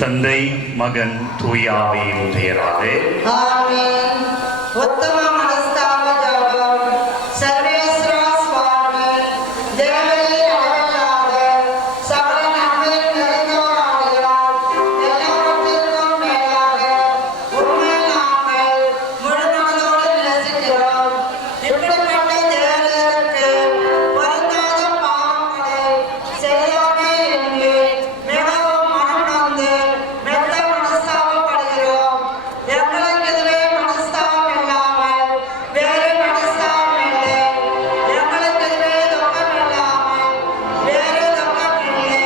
தந்தை மகன் தூயாவியின் பெயராலே ஆமென். உத்தம மனஸ்தாப ஜெபம். சர்வேஸ்வரா சுவாமி, தேவரீர் அளவில்லாத சகல நன்மை நிறைந்தவராகிறார். எல்லாவற்றிற்கும் மேலாக உம்மை நாங்கள் முழுமனதோடு நேசிக்கிறோம். இப்படிப்பட்ட தேவரீருக்கு பொருந்தாத பாவங்களை செய்தோமே என்று மிகவும் மனம் நொந்து மெத்த மனஸ்தாபப்படுகிறோம். எங்களுக்கு இதுவே மனஸ்தாபம் இல்லாமல் வேறு மனஸ்தாபம் இல்லை. எங்களுக்கு இதுவே துக்கம் இல்லாமல் வேறு துக்கம் இல்லை.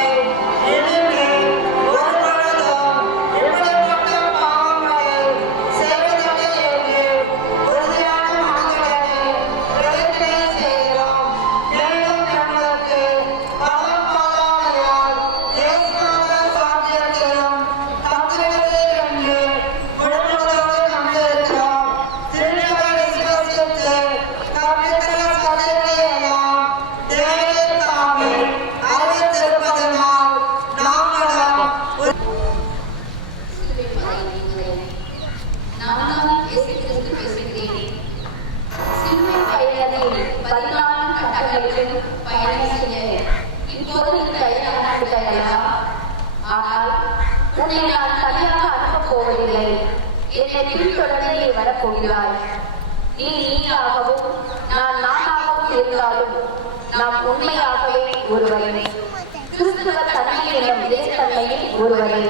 இனிமேல் ஒரு பொழுதும் இப்படிப்பட்ட பாவங்களை செய்வதில்லை என்று உறுதியான மனதுடனே பிரதிஜை செய்கிறோம். மேலும் எங்களுக்கு பரமபாதாமையால் இயேசுநாதர் சாத்தியத்தையும் தந்துவிடுவீர் என்று முழுமனதோடு நம்பியிருக்கிறோம். திருச்சபை விசுவாசித்து கற்பிக்கிற சத்தியங்களை எல்லாம் தேவரீர் தாமே அறிவித்திருப்பதனால் நாங்களும் நான் இயேசு கிறிஸ்து பேசுகிறேன். சிலுவை பயணத்தில் 14 கட்டங்களில் பயணம் செய்ய இப்போது நீ தயாராக இருக்கிறாயா? ஆனால் உன்னை நான் தனியாக அனுப்பப் போவதில்லை. என்னை பின்தொடர்ந்து நீ வரப்போகிறாய். நீ நீயாகவும் நான் நானாகவும் இருந்தாலும் நாம் உண்மையாகவே ஒருவரே. கிறிஸ்துவ தன்மை என்னும் இதயத்தன்மையில் ஒருவரே.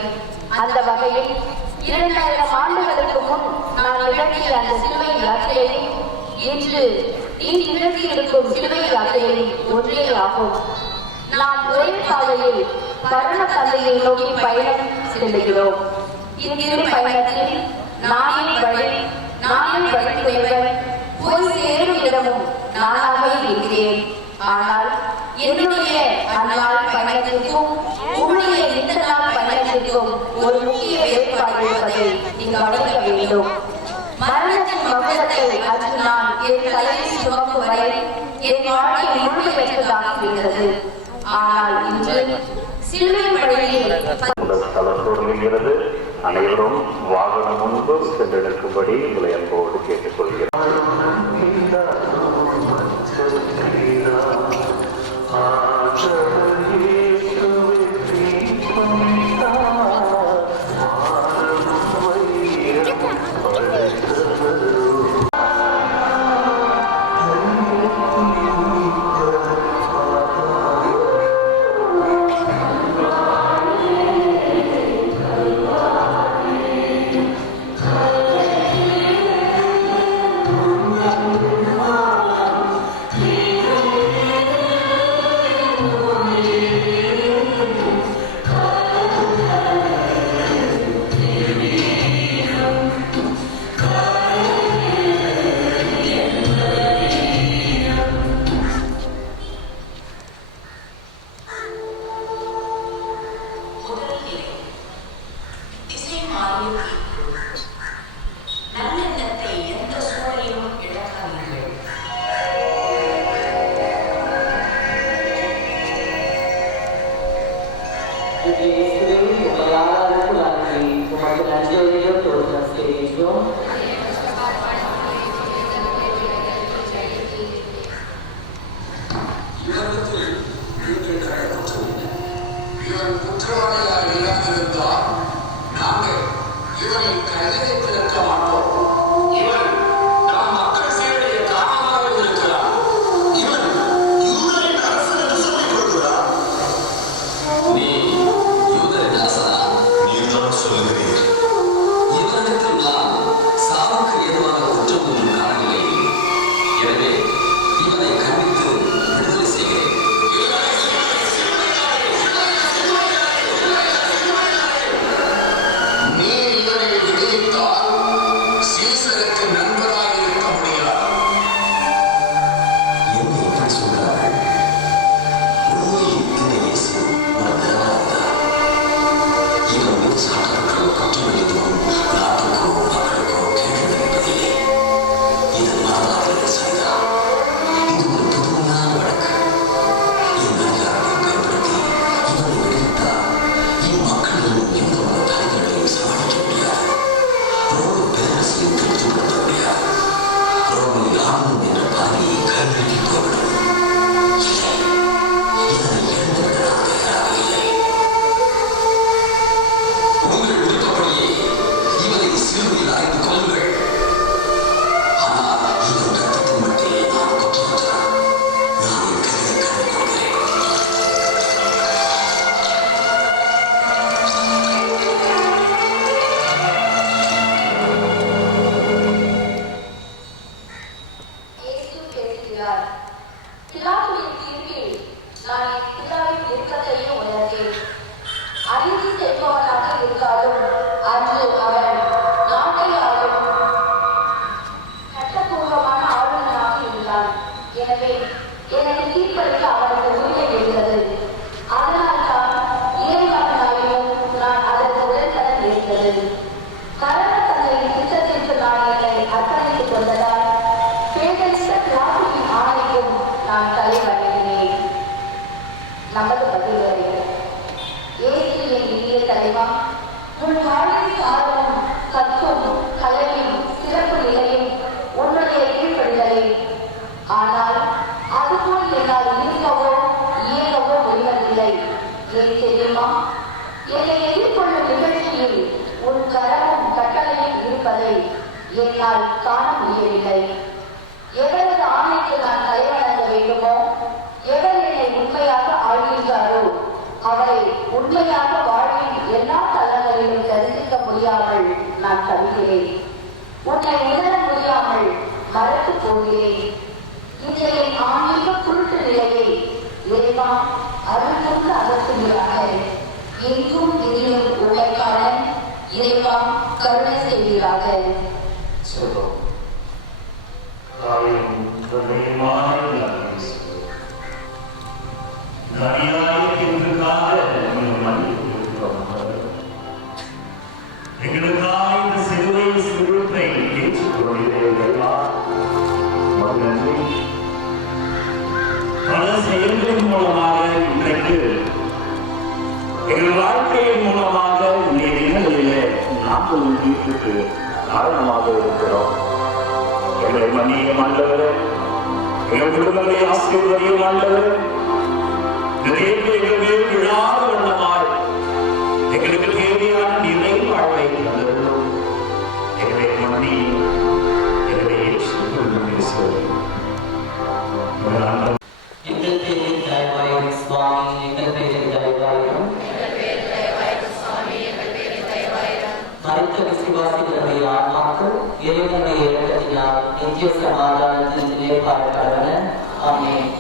அந்த வகையில் 2000 ஆண்டுகளுக்கு முன் நான் நிகழ்த்திய அந்த சிலுவை யாத்திரை இன்று நீ நிகழ்த்தி இருக்கும் சிலுவை யாத்திரை ஒன்றே ஆகும். நாம் ஒரே பாதையில் பரம தந்தையை நோக்கி பயணம் செல்லுகிறோம். இவ்விரு பயணத்தில் நானே வழி, நானே வழித்துணைவன், போய் சேரும் இடமும் நானாகவே இருக்கிறேன். ஆனால் என்னுடைய அந்நாள் பயணத்திற்கும் உன்னுடைய இந்த நாள் பயணத்திற்கும் ஒரு முக்கிய வேறுபாடு இருப்பதை நீ கவனிக்க வேண்டும். மரணத்தின் மகுடத்தை அன்று நான் என் தலையில் சுமக்கும் வரை என் வாழ்க்கை முழு பெற்றதாகிவிட்டது. ஆனால் இன்று சிலுவை வழியில் தளம் தொடங்குகிறது. அனைவரும் வாகனம் முன்பு சென்றெடுக்கும்படி உங்களை அன்போடு கேட்டுக்கொள்கிறேன். ஆமென். இருக்கிறார். பிலாத்துவின் தீர்ப்பில் நான் என் பிதாவின் விருப்பத்தையே உணர்ந்தேன். அநீதி செய்பவனாக இருந்தாலும் அன்று அவன் நாட்டை ஆளும் சட்டபூர்வமான ஆளுநராக இருந்தான். எனவே எனக்கு தீர்ப்பளிக்க அவனுக்கு உரிமை இருந்தது. அதனால்தான் இறைமகனாயும் நான் அதற்கு உடன்பட நேர்ந்தது. கரண தந்தையின் திட்டத்திற்கு நான் என்னை அர்ப்பணித்துக் கொண்டதால் பேதலித்த பிலாத்துவின் ஆணைக்கும் நான் தலை வணங்கினேன். நமது பதிவுரை. இயேசுவின் இனிய தலைவா, உன் வாழ்வின் ஆர்வம், கற்பும், கலையும், சிறப்பு நிலையும் உன்னுடைய கீழ்ப்படிதலே. ஆனால் அதுபோல் என்னால் இருக்கவோ இயங்கவோ முடிவதில்லை. ஏன் தெரியுமா? என்னை எதிர்கொள்ளும் நிகழ்ச்சியில் உன் கரமும் கட்டளையும் இருப்பதை என்னால் காண முடியவில்லை. எவரது ஆணைக்கு நான் தலைவணங்க வேண்டுமோ, எவர் என்னை உண்மையாக ஆழ்கின்றாரோ அவரை உண்மையாக வாழ்வின் எல்லா தளங்களிலும் தரிசிக்க முடியாமல் நான் தவிக்கிறேன். உன்னை உணர முடியாமல் மறத்து போகிறேன். இன்றைய ஆன்மீக குருட்டு நிலையை இறைவா அருள் கொண்டு அகற்றுகிறாக. எங்கும் எதிலும் உழைக்காரன் இறைவா கருணை செய்கிறாக. சொல்லும் தாயும் தந்தையுமான எங்களுக்காக இந்த சிலுவை சிறுத்தை பல செயல்களின் மூலமாக இன்றைக்கு எங்கள் வாழ்க்கையின் மூலமாக இந்த நிலையிலே நாங்கள் வீட்டுக்கு காரணமாக இருக்கிறோம். எங்களை மன்னியும் ஆண்டவரே, எங்கள் குடும்பங்களை ஆசீர்வதியும் ஆண்டவரே, எங்கள் மேல் விழாத வண்ணமாய் எங்களுக்கு தேவையான நிறை வாழ்வை தந்தருளும். எங்களை மன்னியும், எங்களை ஏற்றுக்கொள்ளும் இயேசுவே. எங்கள் பேரில் தயவாயிரும் சுவாமி, எங்கள் பேரில் தயவாயிரும். மரித்த விசுவாசிகளுடைய ஆன்மாக்கள் இறைவனுடைய இரக்கத்தினால் நித்திய சமாதானத்தில் நிலைப்பாடுகள. ஆமென்.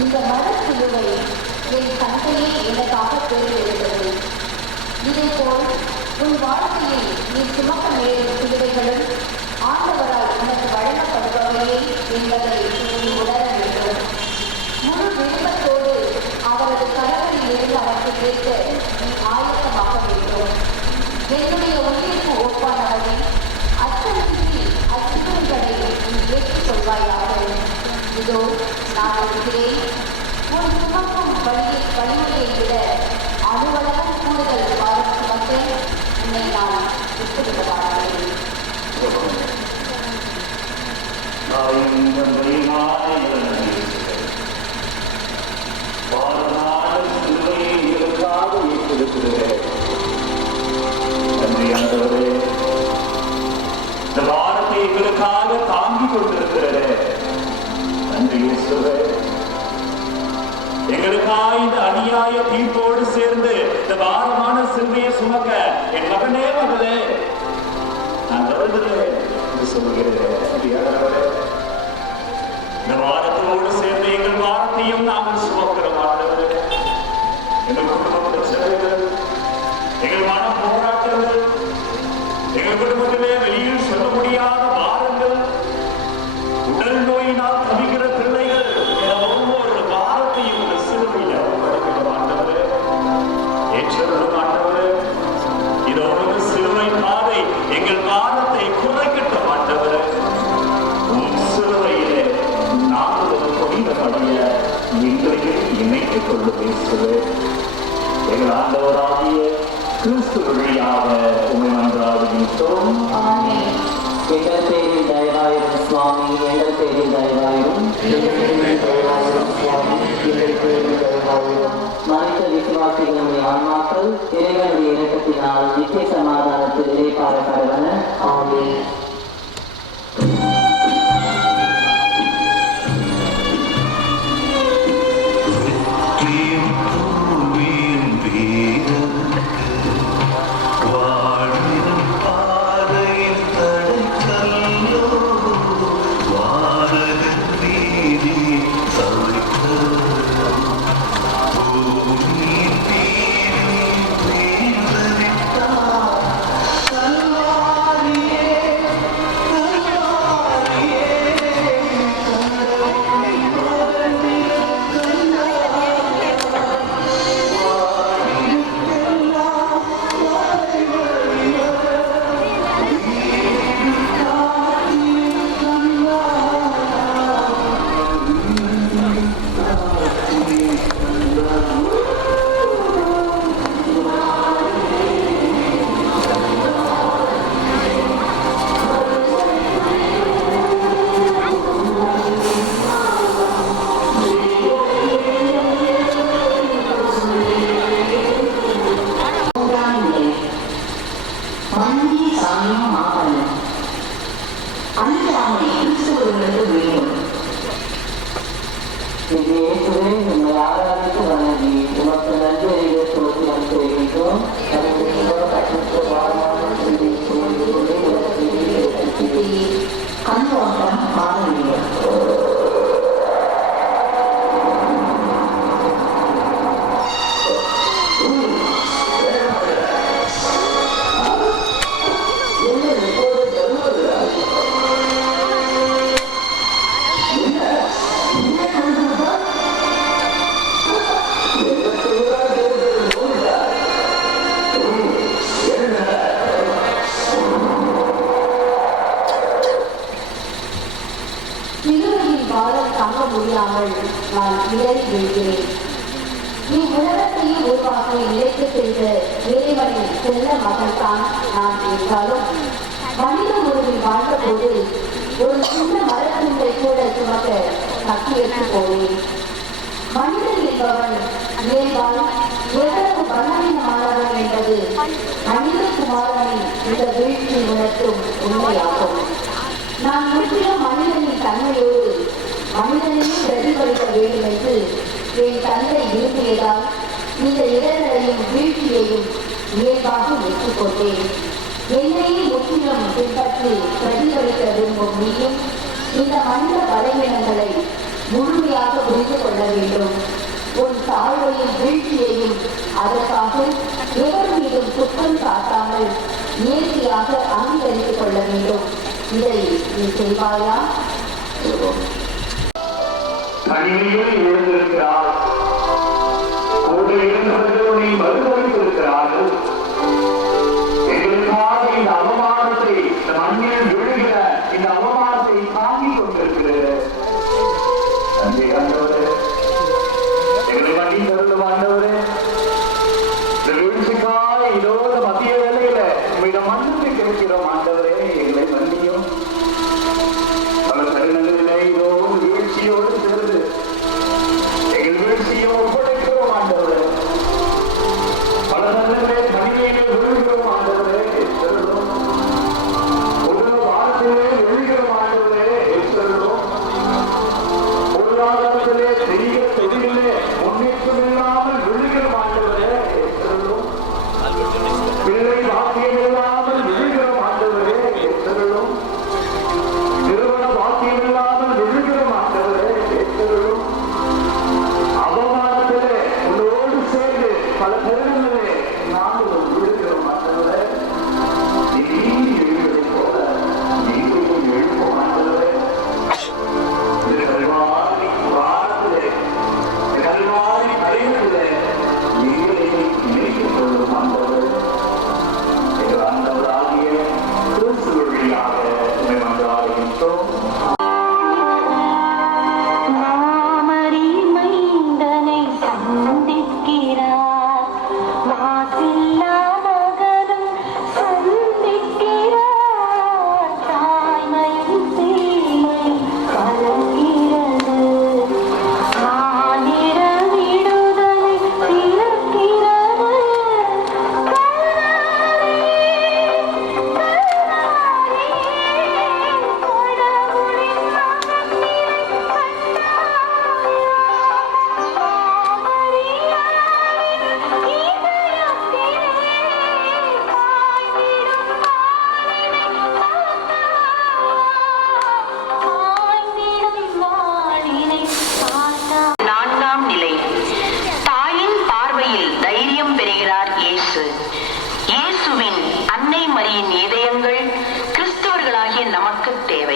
இந்த மரச்சிலுவை என் தந்தையை எனக்காக தேர்ந்தெடுத்தது. இதேபோல் உன் வாழ்க்கையில் நீ சுமக்க நேரும் சிலுவைகளும் ஆண்டவரால் உனக்கு வழங்கப்படுபவையே என்பதை நீ உணர வேண்டும். முழு விருப்பத்தோடு அவரது கலவரில் இருந்து அவற்றை கேட்க நீ ஆயத்தமாக வேண்டும். என்னுடைய உயிருக்கு ஒப்பானவரை அச்சமின்றி அச்சிலுவைகளை நீ ஏற்றுக்கொள்வாயாக. இதோ நான் இருக்கிறேன். உன் சுமக்கும் வலிமையை விட அணுவளவும் கூடுதல் வாரம் சுமக்க உன்னை நான் விட்டுவிடுவார்கள். இந்த வாரத்தை எங்களுக்காக தாங்கிக் கொண்டிருக்கிறது. நன்றி இயேசுவே. எங்களுக்காக இந்த அநியாய தீர்ப்போடு சேர்ந்து இந்த பாரமான சிலுவையை சுமக்க என் மகனே மகளே நான் வருகிறேன் என்று சொல்லுகிறேன். இந்த வாரத்தோடு சேர்ந்து எங்கள் வாரத்தையும் நாங்கள் சுமக்கிறோம். ஆண்டவரே, எங்கள் குடும்ப பிரச்சனைகள், எங்கள் மன போராட்டங்கள், எங்கள் குடும்பத்திலே வெளியில் சொல்ல முடியாத பாரங்கள், உடல் நோயினால் தவிக்கிற பிள்ளைகள் என ஒவ்வொரு வாரத்தையும் இந்த சிலுவையில் அர்ப்பணிக்கிறோம். ஆண்டவரே, ஏற்றருளும் ஆண்டவரே. இதோ இந்த சிலுவை பாதை எங்கள் வாரத்தை குறைக்கட்டும். ஆண்டவரே, உன் சிலுவையிலே நாங்கள் புனிதமடைய எங்களையும் இணைத்துக் கொண்டு பேசுவேன். எங்கள் ஆண்டவராகிய கிறிஸ்து வழியாக உண்மை நன்றாகின்றோம். எங்கள் பேரில் தயவாயிரும் சுவாமி, எங்கள் பேரில் தயவாயிரும். மனித விசுவாசிகளுடைய ஆன்மாக்கள் இறைவனுடைய இரக்கத்தினால் நித்திய சமாதானத்தில் இறைப்பாறப்படுவன. ஆமென். முடியாமல் நான் இடறி விழுகிறேன். இவ்வுலகத்தையும் உருவாக்க நிலைத்து செய்த இறைவனின் செல்ல மகள்தான் நான் என்றாலும் மனித உறவில் வாழ்ந்தபோது ஒரு சின்ன மரத்துண்டை கூட சுமக்க சக்தியற்று போனேன். மனிதன் என்பவன் இயல்பால் எவ்வளவு பலவீனமானவன் என்பது மனித குமாரனின் இந்த வீழ்ச்சி உணர்த்தும் உண்மையாகும். நான் முற்றிலும் மனிதனின் தன்மையோடு மனிதனையும் பிரதிபலிக்க வேண்டும் என்று என் தந்தை விரும்பியதால் இந்த இடர்களையும் வீழ்ச்சியையும் இயல்பாக ஏற்றுக்கொண்டேன். என்னையே முற்றிலும் பின்பற்றி பிரதிபலிக்க விரும்பும் நீயும் இந்த மனித பலவீனங்களை முழுமையாக புரிந்து கொள்ள வேண்டும். உன் தாழ்வையும் வீழ்ச்சியையும் அதற்காக எவர் மீதும் குற்றம் காட்டாமல் இயற்கையாக அங்கீகரித்துக் கொள்ள வேண்டும். இதை நீ செய்வாயா? தனிமையில் எழுந்திருக்கிறார். கூட இருந்தவர்கள் நீ மறுதளித்திருக்கிறார்கள். எங்களுக்காக இந்த அவமானத்தை, இந்த மண்ணில் விழுகிற இந்த அவமானத்தை தாங்கிக் கொண்டிருக்கிறது. நன்றி ஆண்டவரே, எங்களை வண்டி தருளும் ஆண்டவரே. இந்த வீழ்ச்சிக்காக இதோ மத்திய வேலையில உங்களிடம் மன்னித்து கிடைக்கிறோம் ஆண்டவரே. எங்களை மன்னியும் பல தருணங்கள்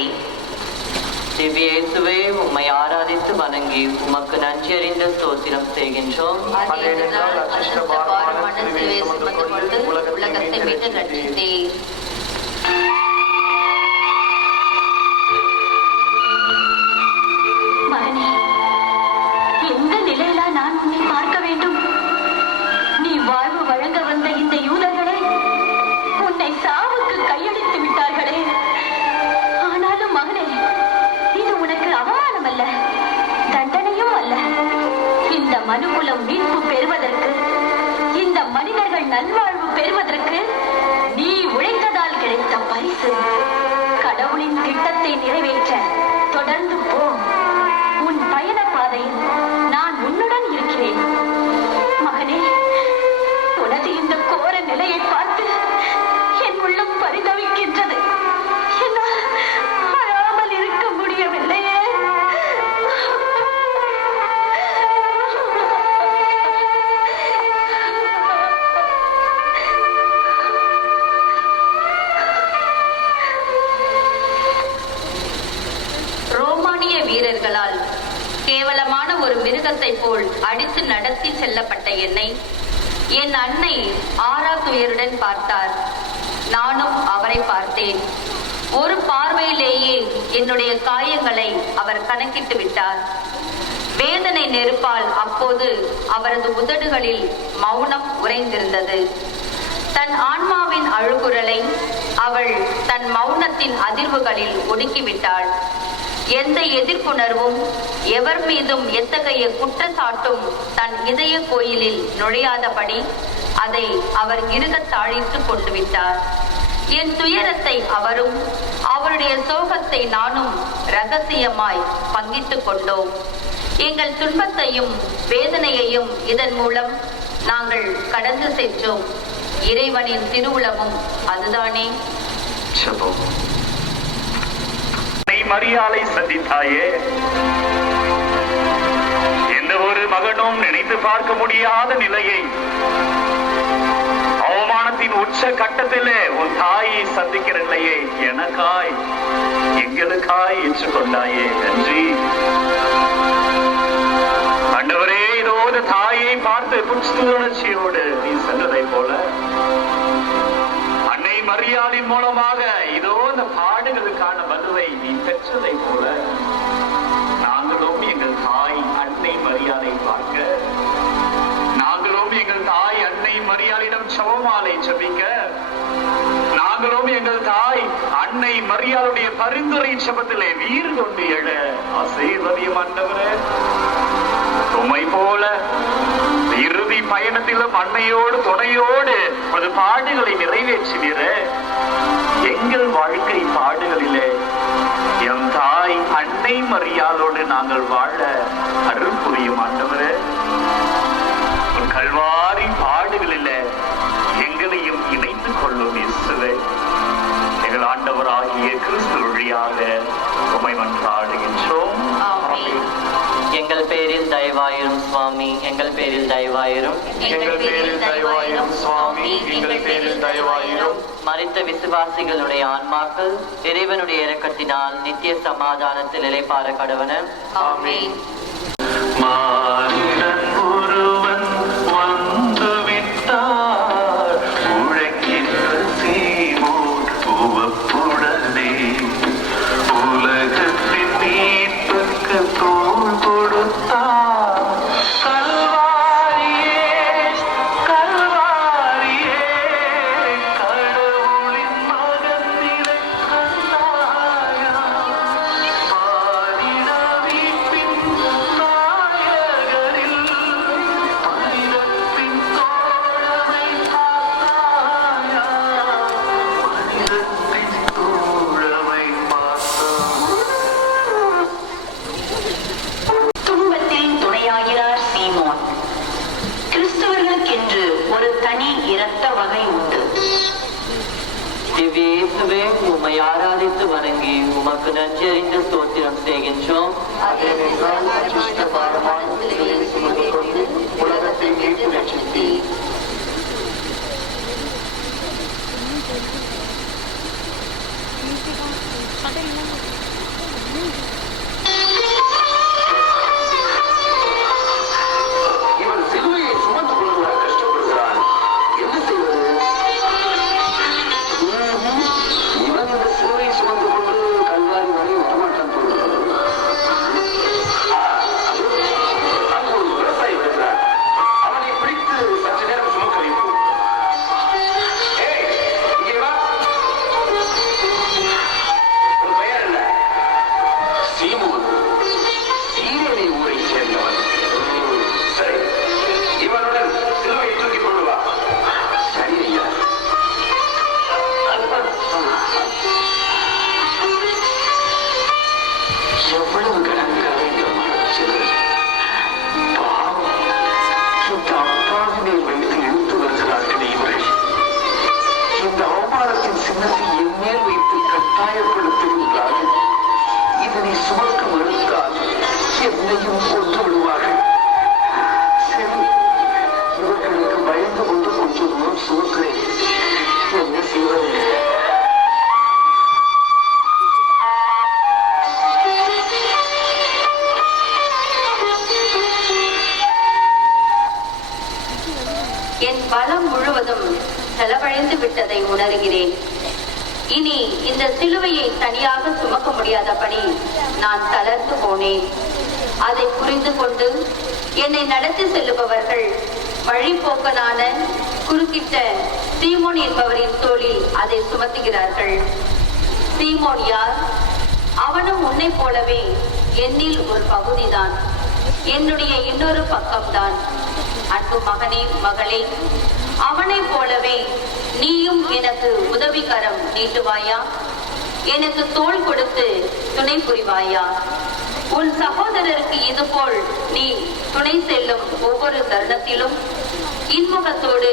உரை. திவ்ய இயேசுவே, உம்மை ஆராதித்து வணங்கி உமக்கு நன்றி அறிந்த ஸ்தோத்திரம் செய்கின்றோம். உலகத்தை மீட்டு ரட்சித்தீர். மகனே, எந்த நிலையிலா நான் உன்னை பார்க்க வேண்டும்? நீ வாழ்வு வழங்க வந்த இந்த யூதர்களே உன்னை சாவுக்கு கையளித்து விட்டார்களே. ஆனாலும் மகனே, இது உனக்கு அவமானம் அல்ல, தண்டனையும் அல்ல. இந்த மனுகுலம் மீட்பு பெறுவதற்கு, இந்த மனிதர்கள் நல்வாழ்வு பெறுவதற்கு நீ உழைத்ததால் கிடைத்த பரிசு. கடவுளின் திட்டத்தை நிறைவேற்ற தொடர்ந்து போ. உன் பயண பாதையில் நான் உன்னுடன் இருக்கிறேன். மகனே, உனது இந்த கோர நிலையை பார்த்து என் உள்ளம் பரிதவிக்கின்றது. என்னால் அழாமல் இருக்க முடியவில்லையே. ரோமானிய வீரர்களால் கேவலமான ஒரு மிருகத்தை போல் அடித்து நடத்தி செல்லப்பட்ட என்னை என் அன்னை ஆறாத்துயருடன் பார்த்தார். நானும் அவரை பார்த்தேன். ஒரு பார்வையிலேயே என்னுடைய காயங்களை அவர் கணக்கிட்டு விட்டார். வேதனை நெருப்பால் அப்போது அவரது உதடுகளில் மௌனம் உறைந்திருந்தது. தன் ஆன்மாவின் அழுகுரலை அவள் தன் மௌனத்தின் அதிர்வுகளில் ஒடுக்கிவிட்டாள். எந்த எதிர்ப்புணர்வும், எவர் மீதும் எத்தகைய குற்றச்சாட்டும் தன் இதய கோயிலில் நுழையாதபடி அதை அவர் இறுகத் தாழித்து கொண்டு விட்டார். என் துயரத்தை அவரும், அவருடைய சோகத்தை நானும் ரகசியமாய் பங்கிட்டுக் கொண்டோம். எங்கள் துன்பத்தையும் வேதனையையும் இதன் மூலம் நாங்கள் கடந்து சென்றோம். இறைவனின் திருவுளமும் அதுதானே. மரியாதை சந்தித்தாயே, எந்த ஒரு மகனும் நினைத்து பார்க்க முடியாத நிலையை, அவமானத்தின் உச்ச கட்டத்திலே உன் தாயை சந்திக்கிற நிலையை எனக்காய், எங்களுக்காய் ஏற்றுக்கொண்டாயே. நன்றி ஆண்டவரே. இதோ தாயை பார்த்து புத்துணர்ச்சியோடு நீ சென்றதை போல அன்னை மரியாதையின் மூலமாக இதோ இந்த பாடுகளுக்கான மதுவை நீ பெற்றதை போல நாங்களும் எங்கள் தாய் அன்னை மரியாதை பார்க்க, நாங்களும் எங்கள் தாய் அன்னை மரியாதையிடம் செபமாலை ஜெபிக்க, நாங்களும் எங்கள் தாய் அன்னை மரியாதையுடைய பரிந்துரை செபத்திலே வீறு கொண்டு எழ ஆசீர்வதியும் ஆண்டவரே. உம்மை போல இறுதி பயணத்திலும் அன்னையோடு துணையோடு ஒரு பாடுகளை நிறைவேற்றினீர. எங்கள் வாழ்க்கை பாடுகளிலே எம் தாய் அன்னை மரியாதையோடு நாங்கள் வாழ அருள் புரியும் ஆண்டவரே. கல்வாரி பாடுகளிலே எங்களையும் இணைத்துக் கொள்ளும் இயேசுவே. எங்கள் ஆண்டவராகிய கிறிஸ்து வழியாக உம்மை மன்றாடுகின்றோம். எங்கள் பேரில் தயவாயிரும் சுவாமி, எங்கள் பேரில் தயவாயிரும். எங்கள் பேரில் தயவாயிரும் சுவாமி, எங்கள் பேரில் தயவாயிரும். மரித்த விசுவாசிகளுடைய ஆன்மாக்கள் இறைவனுடைய இரக்கத்தினால் நித்திய சமாதானத்தில் இளைப்பாற கடவன. ஆமென். மானிடன் ஒருவன் வந்து விட்டார், உழைக்கின்ற சீமோன் உவப்புடனே உலகத்தின் மீட்புக்கு தோள் கொடுத்தார். கல்வாரியே, கல்வாரியே, கடவுளின் மகன் நிலை கண்டாயா. மானிட மீட்பின் நாயகரில் மனிதத்தின் தோழமை பார்த்தாயா. மனிதத்தின் தோழமை பார்த்தாயா. துன்பத்தில் துணையாகிறார் சீமோன். கிறிஸ்தவர்களுக்கென்று ஒரு தனி இரத்த வகை உண்டு. திவ்ய இயேசுவே, உம்மை ஆராதித்து வணங்கி உமக்கு நன்றி அறிந்த ஸ்தோத்திரம் செய்கின்றோம். உலகத்தை மீட்டு ரட்சித்தீர். Ada எவ்வளவு கடன்காரமான சிலர் பாவம் இந்த அப்பாவினை வைத்து இழுத்து வருகிறார்கள். இவர்கள் இந்த அவமானத்தின் சின்னத்தை என் மேல் வைத்து கட்டாயப்படுத்துகின்றார்கள். இதனை சுமக்க மறுத்தால் என்னையும் கொன்று விடுவார்கள். சரி, இவர்களுக்கு பயந்து கொண்டு கொஞ்சம் தூரம் சுமக்கிறேன். என்ன செய்வது? என் பலம் முழுவதும் செலவழிந்து விட்டதை உணர்கிறேன். இனி இந்த சிலுவையை தனியாக சுமக்க முடியாதபடி நான் தளர்ந்து போனேன். அதை புரிந்து கொண்டு என்னை நடத்தி செல்லுபவர்கள் வழிபோக்கனான குறுக்கிட்ட சீமோன் என்பவரின் தோளில் அதை சுமத்துகிறார்கள். சீமோன் யார்? அவனும் உன்னை போலவே என்னில் ஒரு பகுதிதான், என்னுடைய இன்னொரு பக்கம்தான். அன்பு மகனே, மகளே, அவனைப் போலவே நீயும் எனக்கு உதவிகரம் நீட்டுவாயா? எனக்கு தோள் கொடுத்து துணை புரிவாயா? உன் சகோதரருக்கு இதுபோல் நீ துணை செல்லும் ஒவ்வொரு தருணத்திலும், இன்முகத்தோடு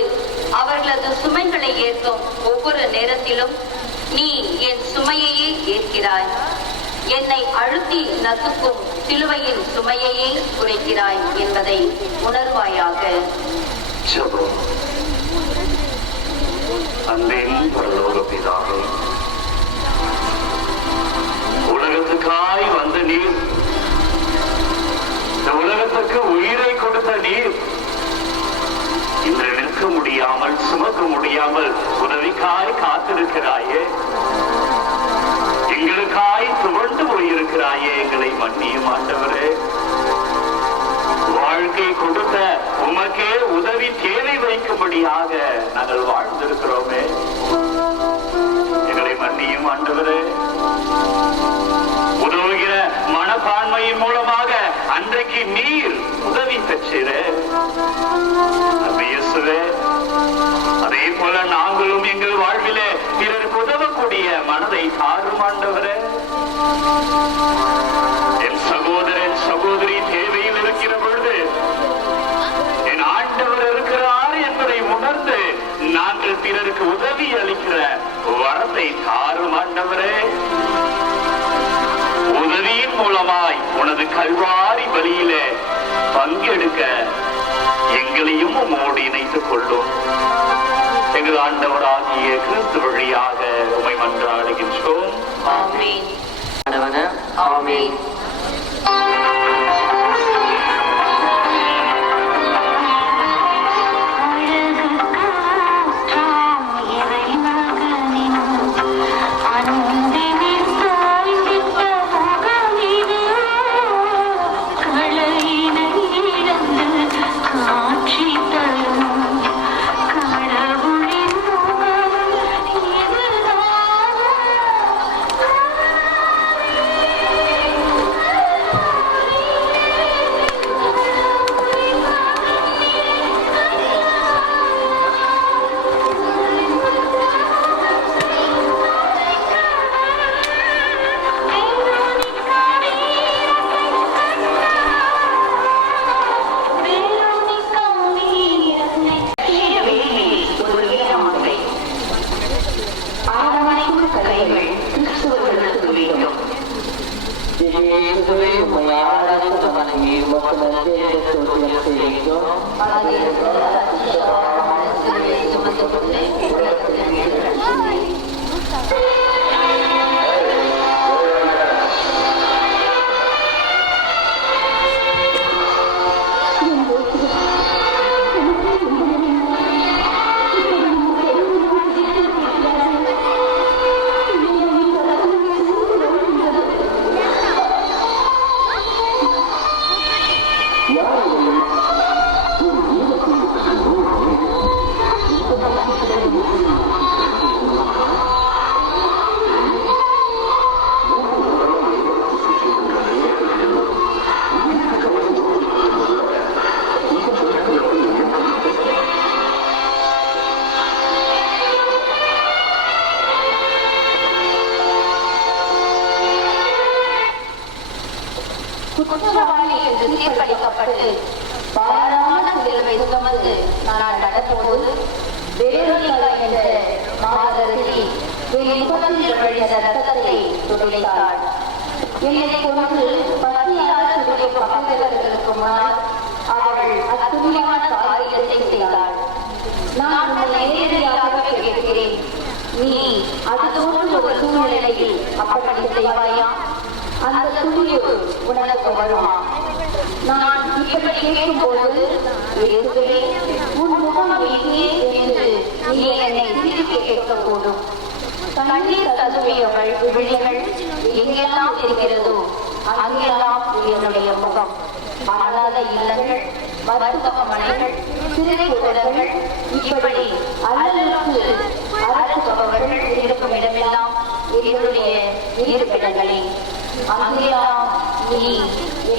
அவர்களது சுமைகளை ஏற்கும் ஒவ்வொரு நேரத்திலும் நீ என் சுமையையே ஏற்கிறாய். என்னை அழுத்தி நசுக்கும் சிலுவையின் சுமையையே குறைக்கிறாய் என்பதை உணர்வாயாக. அன்பின் பரலோக பிதாவே, உலகத்துக்காய் வந்த நீர், இந்த உலகத்துக்கு உயிரை கொடுத்த நீர், இன்று நிற்க முடியாமல் சுமக்க முடியாமல் உதவிக்காய் காத்திருக்கிறாயே, எங்களுக்காய் துவண்டு போயிருக்கிறாயே. எங்களை மன்னியும் ஆண்டவரே. வாழ்க்கை கொடுத்த உமக்கே உதவி தேவை வைக்கும்படியாக நாங்கள் வாழ்ந்திருக்கிறோமே. எங்களை மன்னியும் ஆண்டவரே. உதவுகிற மனப்பான்மையின் மூலமாக அன்றைக்கு நீர் உதவி பெற்றீரே. இயேசுவே, அதே போல நாங்களும் எங்கள் வாழ்விலே பிறருக்கு உதவக்கூடிய மனதை தாரும் ஆண்டவரே. என் சகோதரன் சகோதரி தேவையில் இருக்கிற பொழுது என் ஆண்டவர் இருக்கிறார் என்பதை உணர்ந்து நாங்கள் பிறருக்கு உதவி அளிக்கிற வரத்தை தாரும் ஆண்டவரே. உதவியின் மூலமாய் உனது கல்வாரி பலியிலே பங்கெடுக்க எங்களையும் உம்மோடு இணைத்துக் கொள்ளும். எங்கள் ஆண்டவராகிய கிறிஸ்து வழியாக உம்மை மன்றாடுகின்றோம். ஆமென். ஆமென். இயேசுவே, உம்மை ஆராதித்து வணங்கி உமக்கு நன்றி என்று ஸ்தோத்திரம் செய்கிறோம். குற்றவாளி என்று தீர்ப்பளிக்கப்பட்டு பாரமான சிலுவை சுமந்து நான் நடக்கும்போது வேரோனிகா என்ற மாதரசி என் முகத்தில் வழிந்த ரத்தத்தை துடைத்தாள். என்னை கொண்டு பசியாக துடிக்கும் பகைவர்களுக்கு முன்னால் அவள் அத்துணியமான காரியத்தை செய்தாள். நான் உன்னை நேரடியாகவே கேட்கிறேன், நீ அது போன்ற ஒரு சூழ்நிலையில் அப்படி செய்வாயா? அந்த துணிவு உனக்கு வருமா? நான் இப்படி கேட்கும்போது இயேசுவே, உன் முகம் எங்கே என்று நீ என்னை திருப்பி கேட்கக்கூடும். கண்ணீர் ததுவியவள் விழிகள் எங்கெல்லாம் இருக்கிறதோ அங்கெல்லாம் என்னுடைய முகம். அனாதை இல்லங்கள், மருத்துவமனைகள், சிறைக்கூடங்கள், இப்படி அல்லலுக்கு அரசுபவர்கள் இருக்கும் இடமெல்லாம் என்னுடைய இருப்பிடங்களே. அங்கெல்லாம் நீ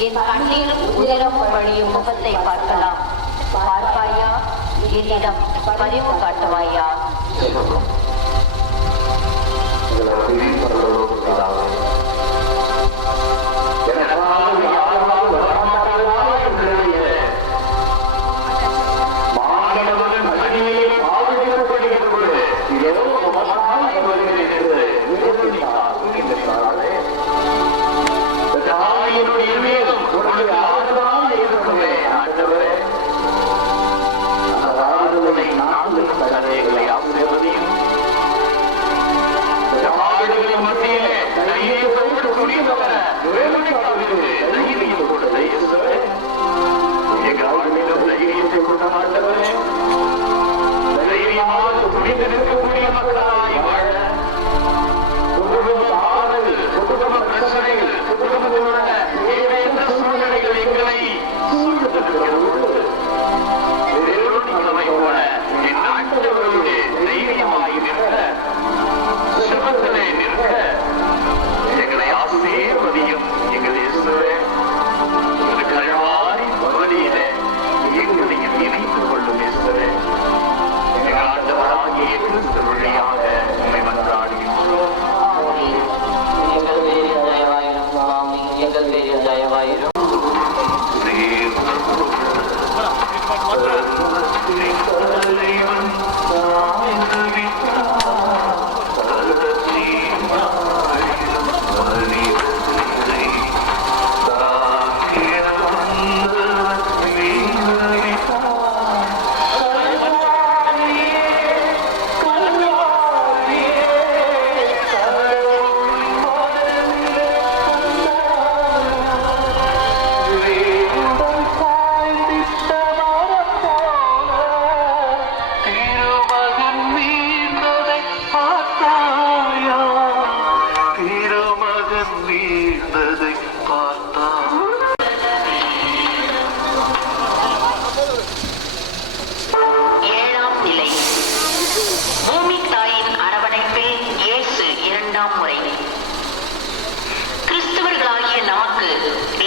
என் கண்ணீரும் உதிரம் வழியும் முகத்தை பார்க்கலாம். பார்ப்பாயா? என்னிடம் பரிவு காட்டுவாயா?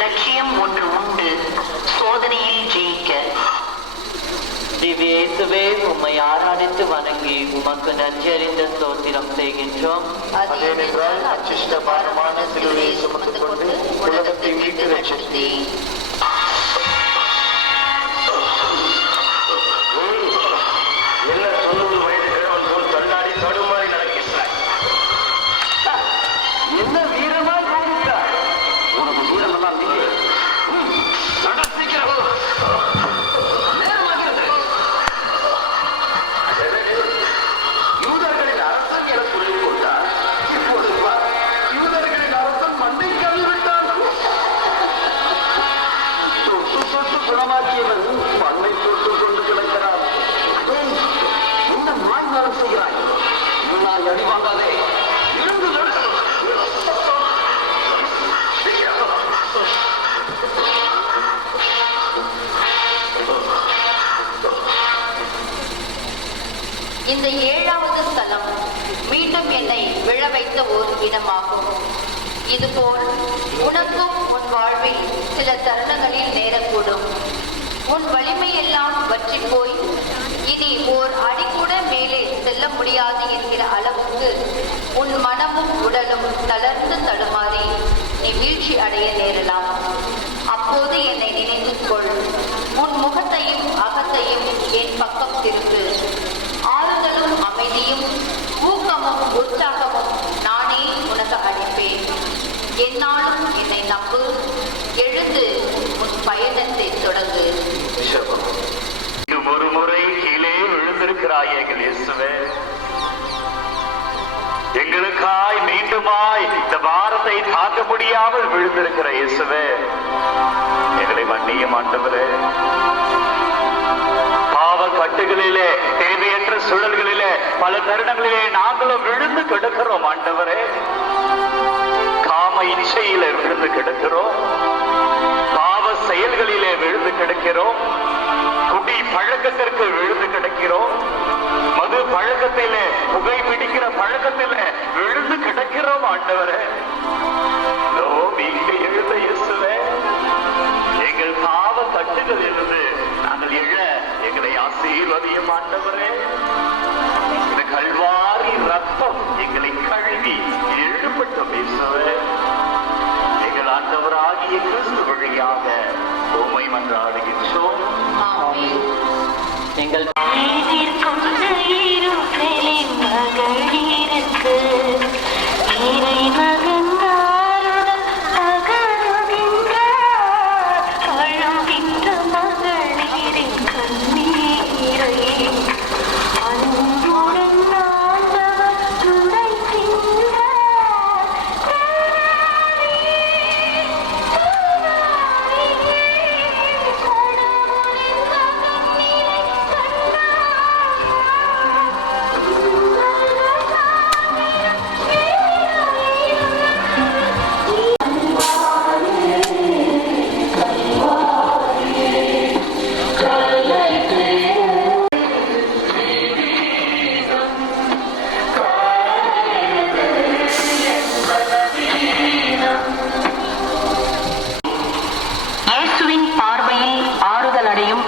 லட்சியம் ஒன்று உண்டு, சோதனையில் ஜெயிக்க. திவ்யேசுவே, உம்மை ஆராதித்து வணங்கி உமக்கு நன்றறிந்த ஸ்தோத்திரம் செய்கின்றோம். அதேனென்றால் அச்சிஷ்ட பாரமான சிலுவையை சுமந்து கொண்டு உலகத்தை மீட்டு ரட்சித்தீர். இந்த ஏழாவது ஸ்தலம் மீண்டும் என்னை விழ வைத்த ஓர் இடமாகும். இதுபோல் உனக்கும் உன் வாழ்வில் சில தருணங்களில் நேரக்கூடும். உன் வலிமையெல்லாம் வற்றி போய் இனி ஓர் அடி கூட மேலே செல்ல முடியாது என்கிற அளவுக்கு உன் மனமும் உடலும் தளர்ந்து தடுமாறி நீ வீழ்ச்சி அடைய நேரலாம். நாளும் என்னை நம்பு, எழுந்து உன் பயணத்தை தொடங்கு. ஒரு முறை கீழே விழுந்திருக்கிறாய் எங்கள் இயேசுவே. எங்களுக்காய் மீண்டுமாய் இந்த பாரத்தை தாக்க முடியாமல் விழுந்திருக்கிற இயேசுவே, எங்களை மன்னியும் ஆண்டவரே. பாவ கட்டுகளிலே, தேவையற்ற சூழல்களிலே, பல தருணங்களிலே நாங்களும் விழுந்து கிடக்கிறோம் ஆண்டவரே. காம இச்சையிலே விழுந்து கிடக்கிறோம், பாவ செயல்களிலே விழுந்து கிடக்கிறோம், குடி பழக்கத்திற்கு விழுந்து கிடக்கிறோம், மது பழக்கத்திலே, புகை பிடிக்கிற பழக்கத்திலே விழுந்து கிடக்கிறோம் ஆண்டவரே. நீங்க எழுத இயேசுவே, எங்கள் பாவ கட்டுகள் இருந்து நாங்கள் எழ எங்களை ஆசீர்வதியும் ஆண்டவரே. இந்த கல்வாரி ரத்தம் எங்களை கழுவி எழுப்பட்டும் இயேசுவே. எங்கள் ஆண்டவராகிய கிறிஸ்து வழியாக உம்மை மன்றாடுகின்றோம். ஆமென். எங்கள்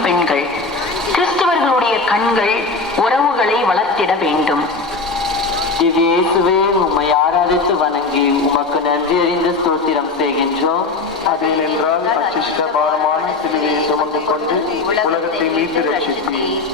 பெண்கள் கிறிஸ்தவர்களுடைய கண்கள் உறவுகளை வளர்த்திட வேண்டும். திவ்ய இயேசுவே, உம்மை ஆராதித்து வணங்கி உமக்கு நன்றி அறிந்து ஸ்தோத்திரம் செய்கின்றோம். அதேனென்றால் அச்சிஷ்ட பாரமான சிலுவையை சுமந்து கொண்டு உலகத்தை மீட்டு ரட்சித்தீர்.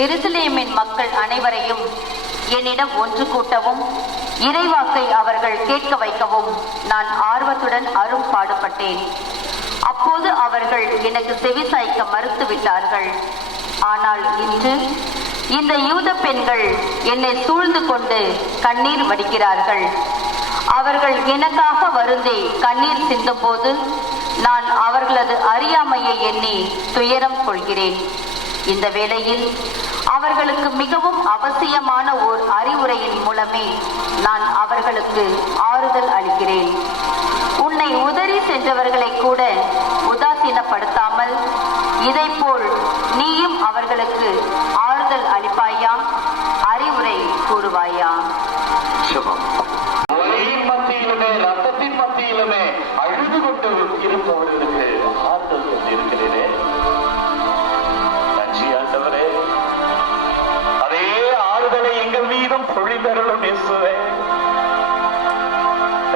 எருசலேமின் மக்கள் அனைவரையும் என்னிடம் ஒன்று கூட்டவும், இறைவாக்கை அவர்கள் கேட்க வைக்கவும் நான் ஆர்வத்துடன் அரும்பாடுபட்டேன். அப்போது அவர்கள் எனக்கு செவிசாய்க்க மறுத்துவிட்டார்கள். ஆனால் இன்று இந்த யூத பெண்கள் என்னை சூழ்ந்து கொண்டு கண்ணீர் வடிக்கிறார்கள். அவர்கள் எனக்காக வருந்தி கண்ணீர் சிந்தும் போது நான் அவர்களது அறியாமையை எண்ணி துயரம் கொள்கிறேன். இந்த வேளையில் அவர்களுக்கு மிகவும் அவசியமான ஓர் அறிவுரையின் மூலமே நான் அவர்களுக்கு ஆறுதல் அளிக்கிறேன். உன்னை உதறி சென்றவர்களை கூட உதாசீனப்படுத்தாமல் இதைப்போல் நீயும் அவர்களுக்கு ஆறுதல் அளிப்பாயா, அறிவுரை கூறுவாயா? ஒலியின் மத்தியிலுமே ரத்தத்தின் மத்தியிலுமே அழுது கொண்டு இருப்பவர்களுக்கு ஆறுதல் இருக்கிறேன். நன்றி ஆண்டவரே. அதே ஆறுதலை எங்கள் மீதும் பொழிந்தருளும் இயேசுவே.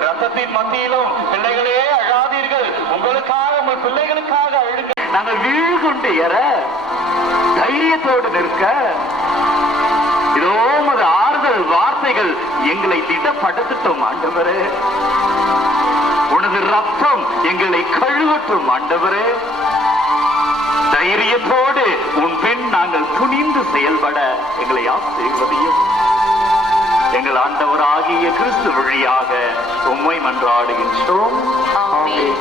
ரத்தத்தின் மத்தியிலும் பிள்ளைகளே அழாதீர்கள், உங்களுக்காக உங்கள் பிள்ளைகளுக்காக அழுங்க. நாங்கள் வீழ் கொண்டு எற தைரியத்தோடு நிற்க இதோ உமது ஆறுதல் உனது வார்த்தைகள் எங்களை திடப்படுத்தட்டும் ஆண்டவரே. உனது ரத்தம் எங்களை கழுவட்டும் ஆண்டவரே. தைரியத்தோடு உன் பின் நாங்கள் துணிந்து செயல்பட எங்களை ஆசீர்வதியும். எங்கள் ஆண்டவராகிய கிறிஸ்து வழியாக உம்மை மன்றாடுகின்றோம். ஆமென்.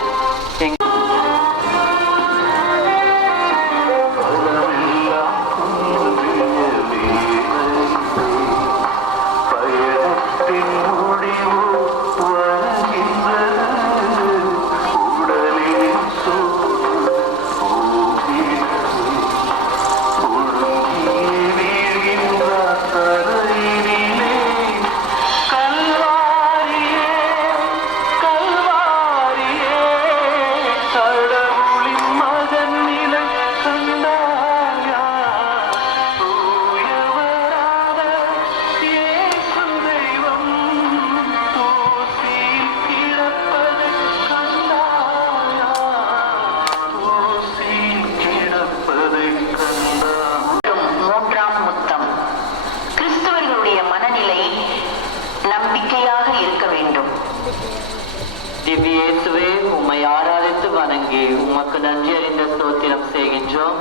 திவ்ய இயேசுவே, உம்மை ஆராதித்து வணங்கி உமக்கு நன்றி அறிந்த ஸ்தோத்திரம் செய்கின்றோம்.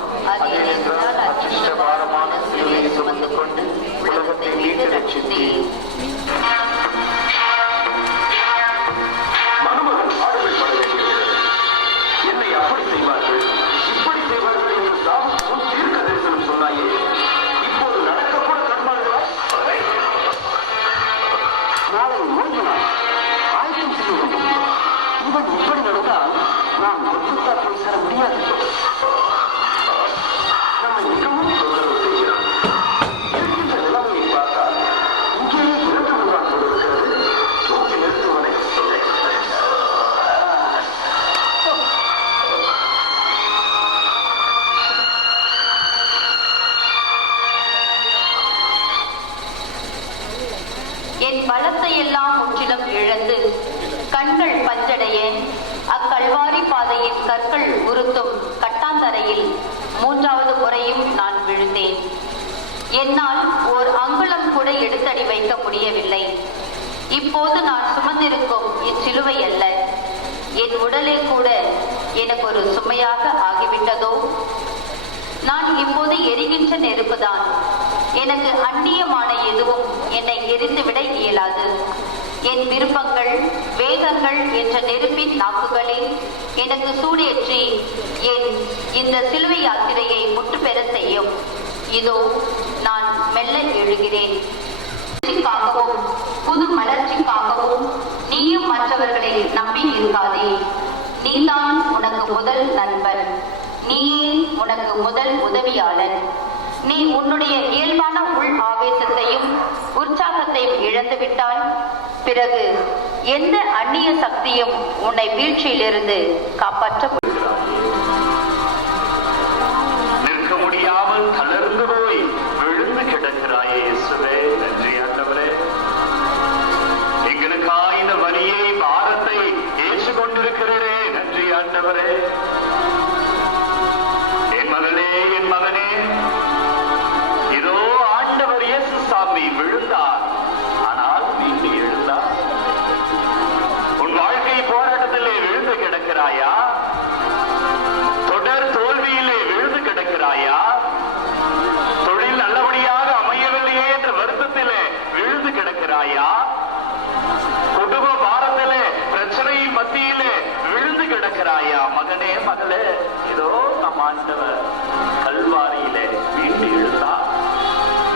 அச்சிஷ்டபாரமான சிலுவையை சுமந்து கொண்டு உலகத்தை மீட்டு ரட்சித்தீர். மணமகன் ஆடுகள் பட வேண்டியது. என்னை அப்படி செய்வார்கள் இப்படி செய்வார்கள் என்று தாவீது தீர்க்க தரிசனம் சொன்னாயே, இப்போது நடக்கக்கூட கண்பார்களா? நாளை மூன்று நாள் ஆயுதம் செய்ய வேண்டும். இவன் இப்படி நடந்தால் நாம் ஒத்துத்தா போய் சேர முடியாது. நம்மை மிகவும் தொந்தரவு செய்கிறான். இருக்கின்ற நிலைமையை பார்த்தால் இங்கேயே இறந்து விடுவான் போலிருக்கிறது. தூக்கி நிறுத்துவனை என் பலத்தை எல்லாம் முற்றிலும் இழந்து கண்கள் பஞ்சடைய அக்கல்வாரி பாதையின் கற்கள் உருத்தும் கட்டாந்தரையில் மூன்றாவது முறையும் நான் விழுந்தேன். என்னால் ஓர் அங்குலம் கூட எடுத்தடி வைக்க முடியவில்லை. இப்போது நான் சுமந்திருக்கும் இச்சிலுவை அல்ல, என் உடலே கூட எனக்கு ஒரு சுமையாக ஆகிவிட்டதோ. நான் இப்போது எரிகின்ற நெருப்புதான். எனக்கு அந்நியமான எதுவும் என்னை எரிந்துவிட இயலாது. என் விருப்பங்கள் வேகங்கள் என்ற நெருப்பின் நாக்குகளே எனக்கு சூடேற்றி என் இந்த சிலுவை யாத்திரையை முற்று பெற செய்யும். இதோ நான் மெல்ல எழுகிறேன். புது மலர்ச்சிக்காகவும் நீயும் மற்றவர்களை நம்பி இருக்காதே. நீதான் உனக்கு முதல் நண்பன், நீயே உனக்கு முதல் உதவியாளன். நீ உன்னுடைய இயல்பான உள் ஆவேசத்தையும் உற்சாகத்தையும் இழந்துவிட்டால் பிறகு எந்த அந்நிய சக்தியும் உன்னை வீழ்ச்சியிலிருந்து காப்பாற்ற நிற்க முடியாமல் தளர்ந்து போய் விழுந்து கிடக்கிறாயே இயேசுவே, நன்றி ஆண்டவரே. எங்களுக்காய் இந்த வலியை பாரத்தை ஏற்று கொண்டிருக்கிறீரே, நன்றி ஆண்டவரே. என் மகளே, என் மகனே, இதோ ஆண்டவர் இயேசு சாமி விழுந்தார், ஆனால் மீண்டு எழுந்தார். உன் வாழ்க்கை போராட்டத்திலே விழுந்து கிடக்கிறாயா? தொடர் தோல்வியிலே விழுந்து கிடக்கிறாயா? தொழில் நல்லபடியாக அமையவில்லையே என்ற வருத்தத்திலே விழுந்து கிடக்கிறாயா? குடும்ப பாரத்திலே பிரச்சனையின் மத்தியிலே விழுந்து கிடக்கிறாயா? மகனே, மகளே, இதோ நம் ஆண்டவர் கல்வாரியிலே மீண்டு எழுந்தார்.